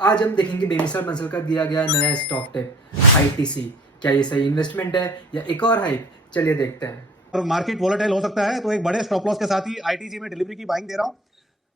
आज हम देखेंगे बेमिसाल मंजिल का दिया गया नया स्टॉक टिप आईटीसी। क्या ये सही इन्वेस्टमेंट है या एक और हाइप? चलिए देखते हैं। और मार्केट वोलेटाइल हो सकता है, तो एक बड़े स्टॉप लॉस के साथ ही आईटीजी में डिलीवरी की बाइंग दे रहा हूं।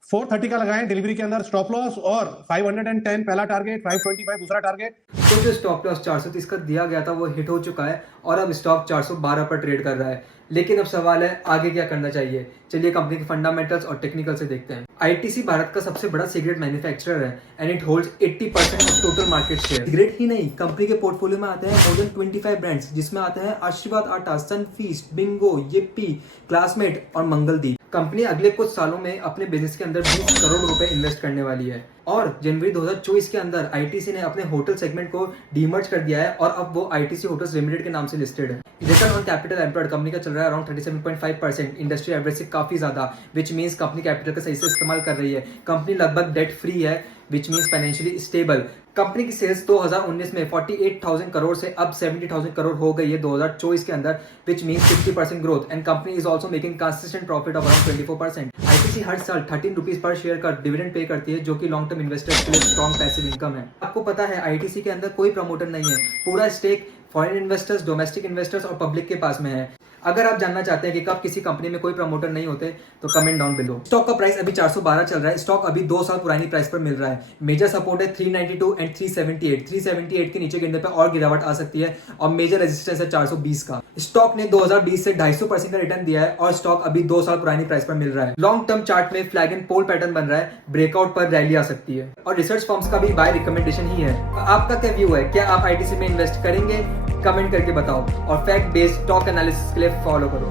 430 का लगाएं डिलीवरी के अंदर स्टॉप लॉस, और 510 पहला टारगेट, 525 दूसरा टारगेट। तो जो स्टॉप लॉस 430 का दिया गया था वो हिट हो चुका है और अब स्टॉक 412 पर ट्रेड कर रहा है। लेकिन अब सवाल है आगे क्या करना चाहिए। चलिए कंपनी के फंडामेंटल्स और टेक्निकल से देखते हैं। आईटीसी भारत का सबसे बड़ा सिगरेट मैन्युफैक्चरर है and it holds 80% of total market share. Cigarette ही नहीं, कंपनी के पोर्टफोलियो में आते हैं मोर देन 25 ब्रांड्स, जिसमें आते हैं आशीर्वाद आटा, सनफीस्ट, बिंगो, येप्पी, क्लासमेट और मंगलदीप। कंपनी अगले कुछ सालों में अपने बिजनेस के अंदर 20 करोड़ रुपए इन्वेस्ट करने वाली है और जनवरी 2024 के अंदर आईटीसी ने अपने होटल सेगमेंट को डीमर्ज कर दिया है और अब वो आईटीसी होटल्स लिमिटेड के नाम से लिस्टेड है। Return on capital employed company का चल रहा है अराउंड 37.5%, इंडस्ट्री एवरेज से काफी ज्यादा, विच मींस कंपनी कैपिटल का सही से इस्तेमाल कर रही है। कंपनी लगभग डेट फ्री है, which means financially stable. Company की सेल्स 2019 में 48,000 करोड़ से अब 70,000 करोड़ हो गई है 2024 के अंदर, which means 50% growth and company is also making consistent profit of around 24%। ITC हर साल 13 रुपीज पर शेयर का डिविडेंड पे करती है, जो कि लॉन्ग टर्म इन्वेस्टर्स के लिए स्ट्रॉन्ग पैसिव इनकम है। आपको पता है आईटीसी के अंदर कोई प्रमोटर नहीं है, पूरा stake foreign investors, domestic investors और पब्लिक के पास में है। अगर आप जानना चाहते हैं कि कब किसी कंपनी में कोई प्रमोटर नहीं होते तो कमेंट डाउन बिलो। स्टॉक का प्राइस अभी 412 चल रहा है। स्टॉक अभी 2 साल पुरानी प्राइस पर मिल रहा है। मेजर सपोर्ट है 392 एंड 378। 378 के नीचे गिरने पर और गिरावट आ सकती है और मेजर रेजिस्टेंस है 420 का। स्टॉक ने 2020 से 250% का रिटर्न दिया है और स्टॉक अभी 2 साल पुरानी प्राइस पर मिल रहा है। लॉन्ग टर्म चार्ट में फ्लैग एंड पोल पैटर्न बन रहा है, ब्रेकआउट पर रैली आ सकती है और रिसर्च फर्म्स का भी बाय रिकमेंडेशन ही है। आपका क्या व्यू है? क्या आप आईटीसी में इन्वेस्ट करेंगे? कमेंट करके बताओ और फैक्ट बेस्ड स्टॉक एनालिसिस के लिए फॉलो करो।